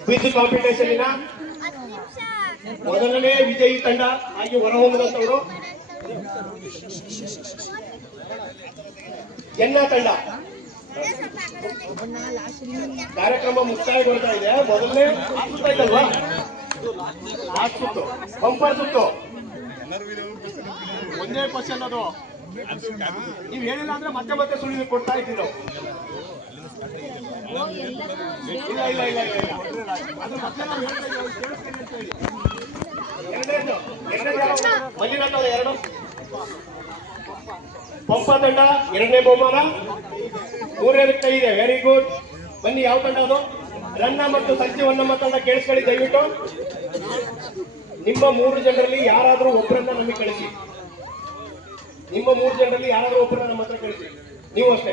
Quiz competition ಮೊದಲನೇ ವಿಜಯಿ ತಂಡ ಆಗಿ ಹೊರಹೊಮ್ಮದಂತವರು ಎನ್ನ ತಂಡ. ಕಾರ್ಯಕ್ರಮ ಮುಕ್ತಾಯಗೊಳ್ತಾ ಇದೆ. ಮೊದಲನೇ ಆಯ್ತಲ್ವಾ? ಸುತ್ತು. ಬಂಪರ್ ಸುತ್ತು. ಒಂದೇ ಕ್ವಶನ್ ಅದು. ನೀವು ಹೇಳಿಲ್ಲ ಅಂದ್ರೆ ಮತ್ತೆ ಮತ್ತೆ ಸುಳಿವು ಕೊಡ್ತಾ ಇದ್ದೀವಿ ನಾವು. ಎರಡು ಪಂಪ ತಂಡ ಎರಡನೇ ಬಹುಮಾನ. ಮೂರನೇ ಕೈ ಇದೆ. ವೆರಿ ಗುಡ್ ಬನ್ನಿ, ಯಾವ ತಂಡ ಅದು? ರನ್ನ ಮತ್ತು ಸಂಜೀವನ್ನಮ್ಮ ತಂಡ ಕೇಳಿಸ್ಕೊಳ್ಳಿ, ದಯವಿಟ್ಟು. ನಿಮ್ಮ ಮೂರು ಜನರಲ್ಲಿ ಯಾರಾದರೂ ಒಬ್ಬರನ್ನ ನಮಗೆ ಕಳಿಸಿ. ನಿಮ್ಮ ಮೂರು ಜನರಲ್ಲಿ ಯಾರಾದರೂ ಒಬ್ಬರನ್ನ ನಮ್ಮ ಹತ್ರ ಕಳಿಸಿ. ನೀವು ಅಷ್ಟೇ.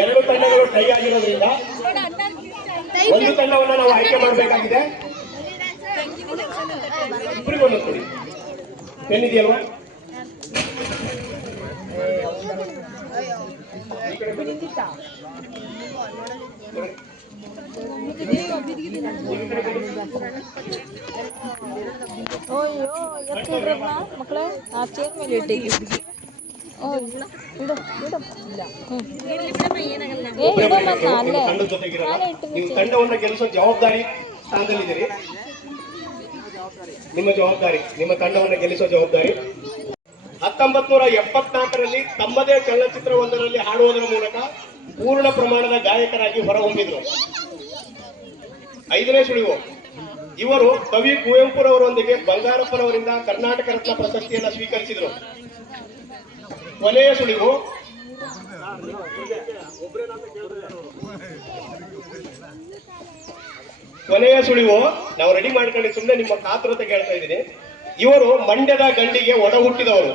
ಎರಡು ತಂಡಗಳು ಟೈ ಆಗಿರೋದ್ರಿಂದ ಒಂದು ತಂಡವನ್ನು ನಾವು ಆಯ್ಕೆ ಮಾಡಬೇಕಾಗಿದೆ. ಇಬ್ಬರಿಗೊಂದು ಕೊಡಿ. ಪೆನ್ ಇದೆಯಲ್ವಾ? ಆ ಚೇರ್ ಮೇಲೆ ಗೆಲ್ಲಿಸೋ ಜವಾಬ್ದಾರಿ ಸ್ಥಾನದಲ್ಲಿದ್ದೀರಿ ನಿಮ್ಮ ಜವಾಬ್ದಾರಿ ನಿಮ್ಮ ತಂಡವನ್ನ ಗೆಲ್ಲಿಸೋ ಜವಾಬ್ದಾರಿ ಹತ್ತೊಂಬತ್ ನೂರ ಎಪ್ಪತ್ನಾಲ್ಕರಲ್ಲಿ ತಮ್ಮದೇ ಚಲನಚಿತ್ರವೊಂದರಲ್ಲಿ ಹಾಡುವುದರ ಮೂಲಕ ಪೂರ್ಣ ಪ್ರಮಾಣದ ಗಾಯಕರಾಗಿ ಹೊರಹೊಮ್ಮಿದ್ರು. ಐದನೇ ಸುಳಿವು. ಇವರು ಕವಿ ಕುವೆಂಪುರವರೊಂದಿಗೆ ಬಂಗಾರಪ್ಪನವರಿಂದ ಕರ್ನಾಟಕ ರತ್ನ ಪ್ರಶಸ್ತಿಯನ್ನು ಸ್ವೀಕರಿಸಿದರು. ಕೊನೆಯ ಸುಳಿವು. ಕೊನೆಯ ಸುಳಿವು. ನಾವು ರೆಡಿ ಮಾಡ್ಕೊಂಡು ಸುಮ್ಮನೆ ನಿಮ್ಮ ಕಾತುರತೆ ಕೇಳ್ತಾ ಇದ್ದೀನಿ. ಇವರು ಮಂಡ್ಯದ ಗಂಡಿಗೆ ಒಡ ಹುಟ್ಟಿದವರು.